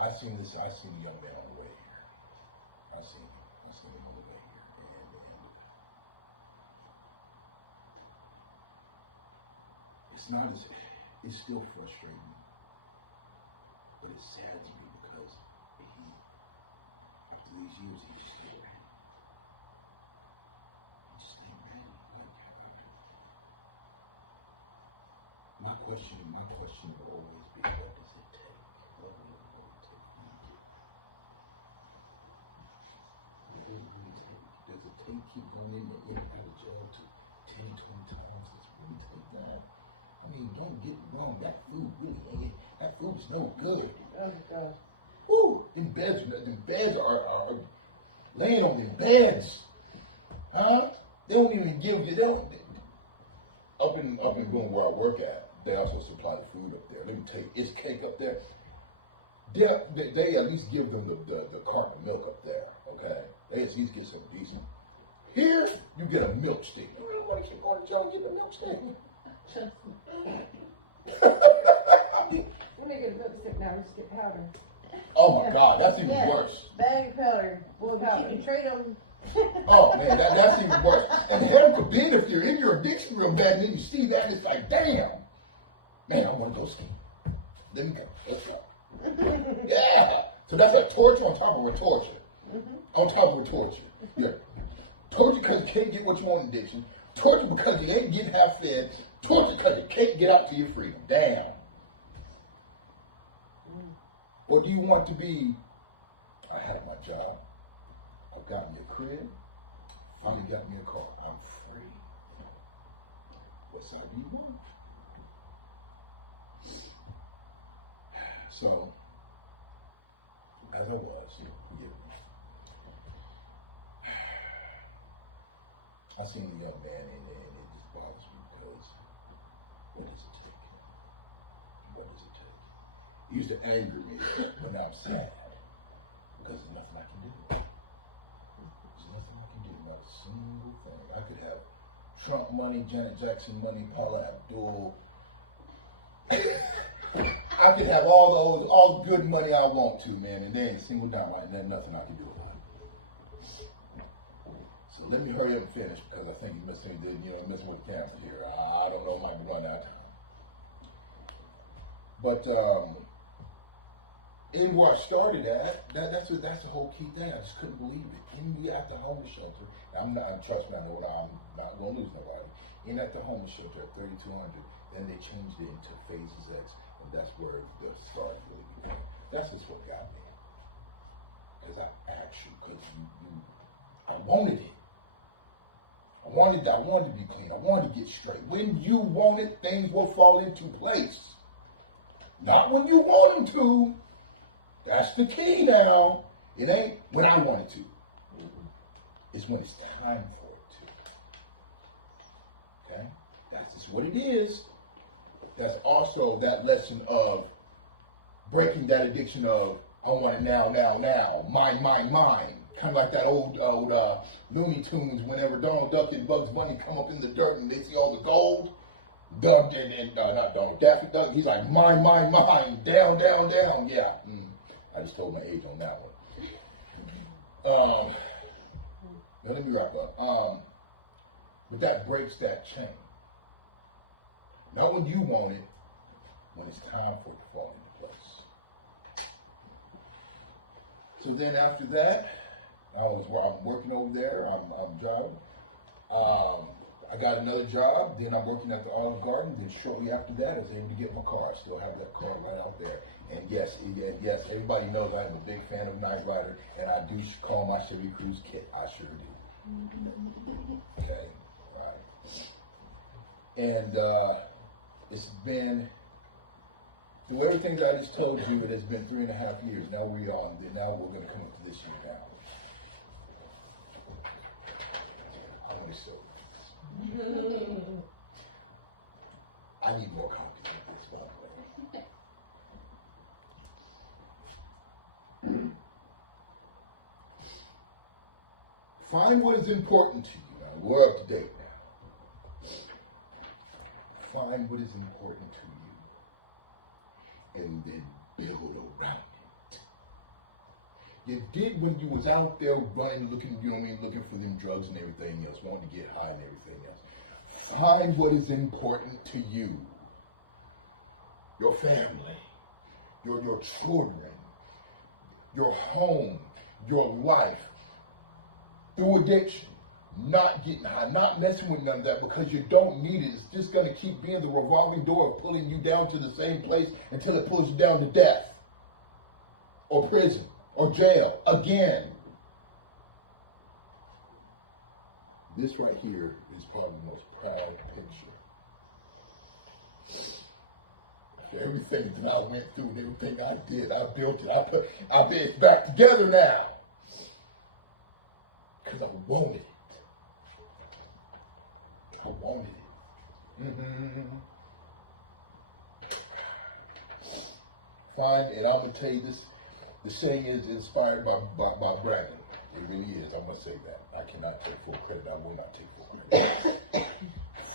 I seen the young man on the way here. I seen him on the way here. not as, it's still frustrating, but it saddens me because after these years, he just stayed around. He just stayed around. My question will always be, what does it take? What will it take? Does it take keep going in and out of jail to 10, 20 times? Does it really take that? I mean, don't get me wrong, that food really ain't, that food is no good. Oh, God. Woo! Them beds are laying on them beds. Huh? They don't even give you, up in Boone where I work at, they also supply the food up there. Let me tell you, it's cake up there. They at least give them the carton of milk up there, okay? They at least get something decent. Here, you get a milk stick. You really want to keep going to jail and get a milk stick? When they get a milk stick now, we just get powder. Oh my God, that's even worse. Bag of powder. Well, you can trade them. Oh man, that's even worse. And heaven forbid if you're in your addiction real bad and then you see that and it's like, damn, man, I want to go ski. Let me go. Let's go. Yeah. So that's a torture on top of a torture. On top of a torture. Yeah. Torture because you can't get what you want in addiction. Torture because you ain't getting half fed. Torture because you can't get out to your freedom. Damn. Or do you want to be, I had my job, I got me a crib, finally got me a car, I'm free. What side do you want? So, as I was, I seen a young man in there and it just bothers me because what does it take? What does it take? It used to anger me when I'm sad because there's nothing I can do. There's nothing I can do, not a single thing. I could have Trump money, Janet Jackson money, Paula Abdul. I could have all the good money I want to, man, and there ain't a single dime, and there's nothing I can do about it. So let me hurry up and finish because I think you're messing with the camera here. I don't know, I might be running out of time. But in where I started at, that's the whole key thing. I just couldn't believe it. In we at the homeless shelter, trust me, I know what I'm not going to lose nobody. In at the homeless shelter at 3200, then they changed it into Phases X, and that's where the start really began. That's just what got me. Because I wanted it. I wanted to be clean. I wanted to get straight. When you want it, things will fall into place. Not when you want them to. That's the key now. It ain't when I want it to. It's when it's time for it to. Okay? That's just what it is. That's also that lesson of breaking that addiction of I want it now. Mine. Kind of like that old Looney Tunes whenever Donald Duck and Bugs Bunny come up in the dirt and they see all the gold. Not Donald, Daffy Duck, he's like, mine, down. Yeah, I just told my age on that one. Now let me wrap up. But that breaks that chain. Not when you want it, when it's time for it to fall into place. So then after that, I'm working over there, I'm driving. I got another job, then I'm working at the Olive Garden, then shortly after that, I was able to get my car. I still have that car right out there. And yes, everybody knows I'm a big fan of Night Rider, and I do call my Chevy Cruze Kit. I sure do. Okay, right. And it's been, through everything that I just told you, it has been 3.5 years. Now we're going to come up to this year now. I want to show I need more copies of this, by the way. Find what is important to you. Now, we're up to date now. Find what is important to you. And then build around it. You did when you was out there running, looking for them drugs and everything else, wanting to get high and everything else. Find what is important to you. your family, your children, your home, your life, through addiction, not getting high, not messing with none of that because you don't need it. It's just going to keep being the revolving door of pulling you down to the same place until it pulls you down to death or prison or jail again. This right here is probably the most proud picture. Everything that I went through and everything I did, I built it. I put it back together now. Because I wanted it. I wanted it. Fine, and I'm going to tell you this. The saying is inspired by Brandon. It really is. I'm going to say that. I cannot take full credit. I will not take full credit.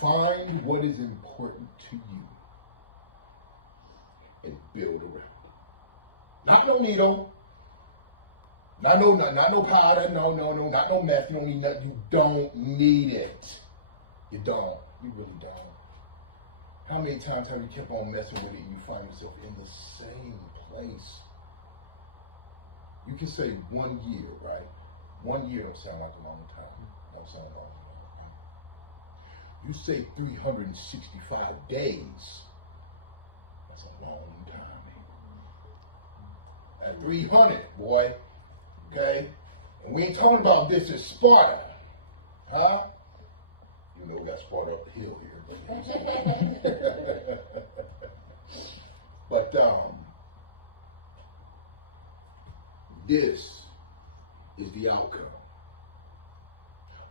Find what is important to you and build around it. Not no needle. Not no powder. No, not no meth. You don't need nothing. You don't need it. You don't. You really don't. How many times have you kept on messing with it and you find yourself in the same place? You can say 1 year, right? 1 year don't sound like a long time. Don't sound long enough. You say 365 days. That's a long time, man. At 300, boy. Okay? And we ain't talking about this as Sparta. Huh? You know we got Sparta up the hill here. But this is the outcome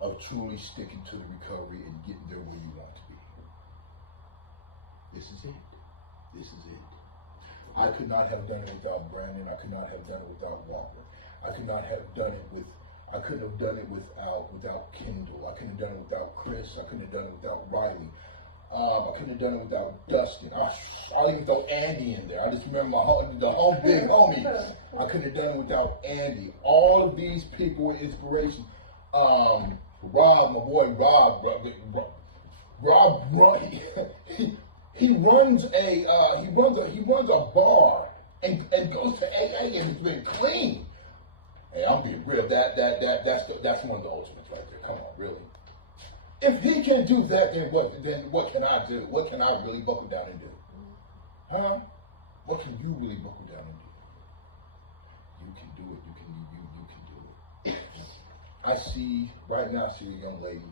of truly sticking to the recovery and getting there where you want to be. This is it. This is it. I could not have done it without Brandon. I could not have done it without Walker. I could not have done it with, I couldn't have done it without Kendall. I couldn't have done it without Chris. I couldn't have done it without Riley. I couldn't have done it without Dustin. I didn't even throw Andy in there. I just remember the whole big homie. I couldn't have done it without Andy. All of these people were inspiration. Rob, my boy Rob, he runs a bar and goes to AA and has been clean. Hey, I'm being real. That's one of the ultimates right there. Come on, really. If he can do that, then what can I do? What can I really buckle down and do? Huh? What can you really buckle down and do? You can do it. You can do it. I see a young lady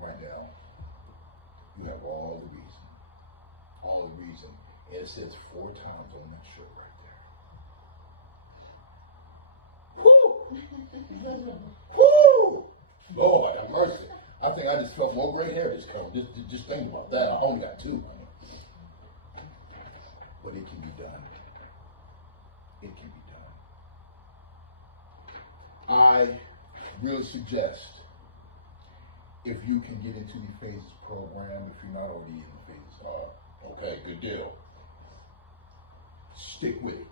right now. You have all the reason. And it says 4 times on that shirt right there. Whoo! Whoo! Lord have mercy. I think I just felt more gray hair this color. Just think about that. I only got 2. But it can be done. It can be done. I really suggest, if you can get into the phases program, if you're not already in the phases, okay, good deal. Stick with it.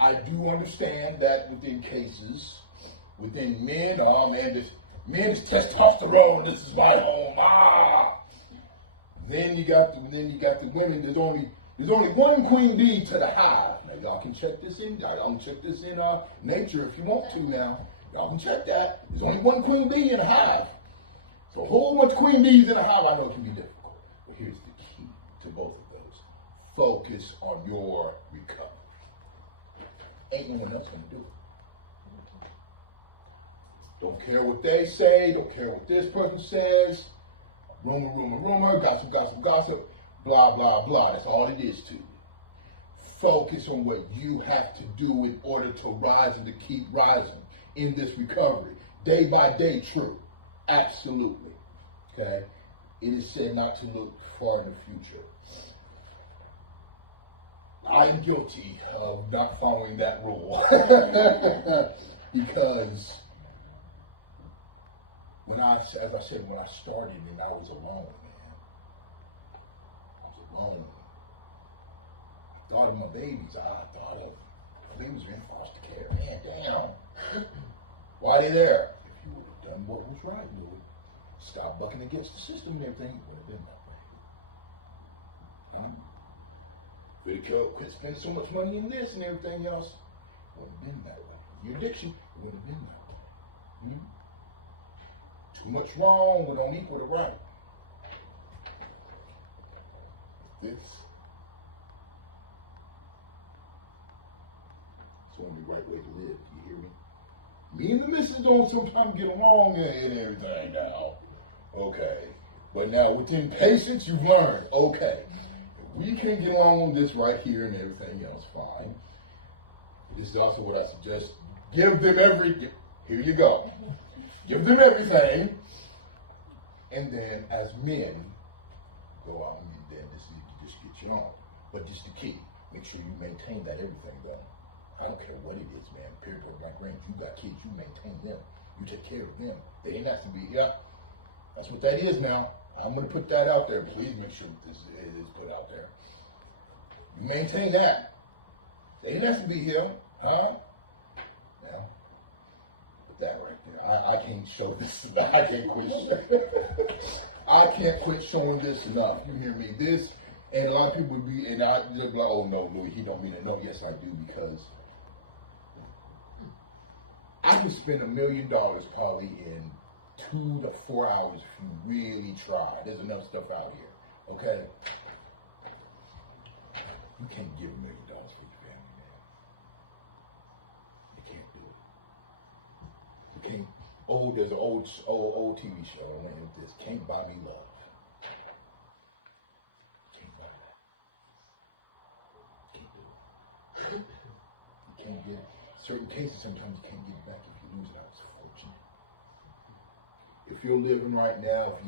I do understand that within cases, within men, men is testosterone. This is my home. Then you got the women. There's only one queen bee to the hive. Now y'all can check this in. Y'all can check this in Nature if you want to. Now y'all can check that. There's only one queen bee in a hive. So a whole bunch of queen bees in a hive. I know it can be difficult, but here's the key to both of those: focus on your recovery. Ain't no one else gonna do it. Don't care what they say, don't care what this person says. Rumor, gossip, blah, blah, blah. That's all it is to you. Focus on what you have to do in order to rise and to keep rising in this recovery. Day by day, true. Absolutely. Okay? It is said not to look far in the future. I am guilty of not following that rule. Because when I started and I was alone, man. I was alone. I thought of my babies. My babies were in foster care. Man, damn. Why are they there? If you would have done what was right, Louie, stop bucking against the system and everything, it would have been that way. Huh? Quit spending so much money in this and everything else. It wouldn't have been that way. Your addiction, it wouldn't have been that way. Too much wrong would don't equal the right. This. It's the only right way to live. You hear me? Me and the missus don't sometimes get along and everything now. Okay. But now within patience, you've learned. Okay. If we can get along on this right here and everything else, fine. This is also what I suggest. Give them everything. Here you go. Give them everything. And then as men, go out and then just get your own. But just the key, make sure you maintain that everything though. I don't care what it is, man. Period, like range, you got kids, you maintain them. You take care of them. They ain't have to be here. That's what that is now. I'm gonna put that out there. Please make sure this is put out there. You maintain that. They ain't have to be here, huh? Now, put that right there. I can't show this. I can't quit. I can't quit showing this enough. You hear me? This, and a lot of people would be, and I just be like, oh no, Louie, he don't mean it. No, yes I do, because I can spend $1 million probably in 2 to 4 hours if you really try. There's enough stuff out here, okay? You can't give $1 million for your family, man. You can't do it. You can't. Oh, there's an old TV show. I went with this. Can't buy me love. Can't buy that. Can't do it. You can't get it. Certain cases, sometimes you can't get it back if you lose it. It's fortunate. If you're living right now, if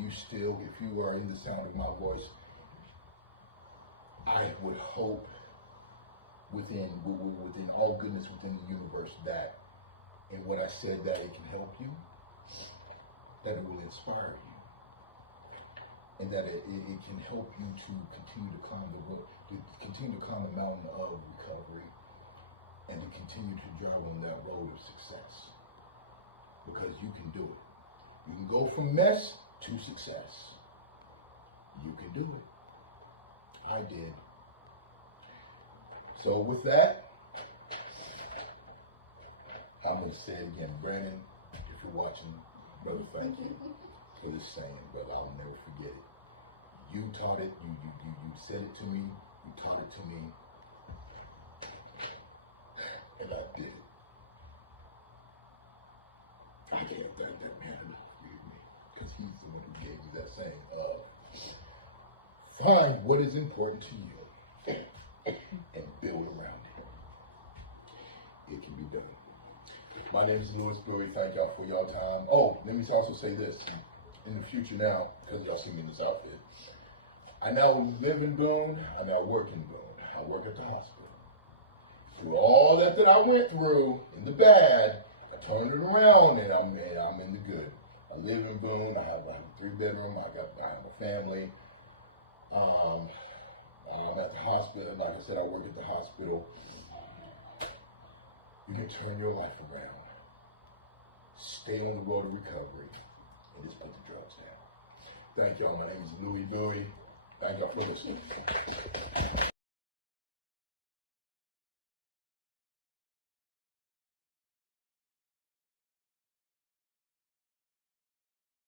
you are in the sound of my voice, I would hope within all goodness within the universe that in what I said that it can help you, that it will inspire you, and that it can help you to continue to climb the mountain of recovery, and to continue to drive on that road of success. Because you can do it. You can go from mess to success. You can do it. I did. So with that, I'm going to say it again. Brandon, if you're watching, brother, thank you for this saying, brother. I'll never forget it. You taught it. You said it to me. You taught it to me. And I did it. I can't thank that man enough, because he's the one who gave me that saying of, find what is important to you and build around it. It can be done. My name is Louie. Thank y'all for y'all time. Oh, let me also say this. In the future now, because y'all see me in this outfit, I now live in Boone. I now work in Boone. I work at the hospital. Through all that I went through in the bad, I turned it around and I'm in the good. I live in Boone. I have a 3-bedroom. I have a family. I'm at the hospital. Like I said, I work at the hospital. You can turn your life around. Stay on the road to recovery and just put the drugs down. Thank y'all. My name is Louie Bouie. Thank y'all for listening.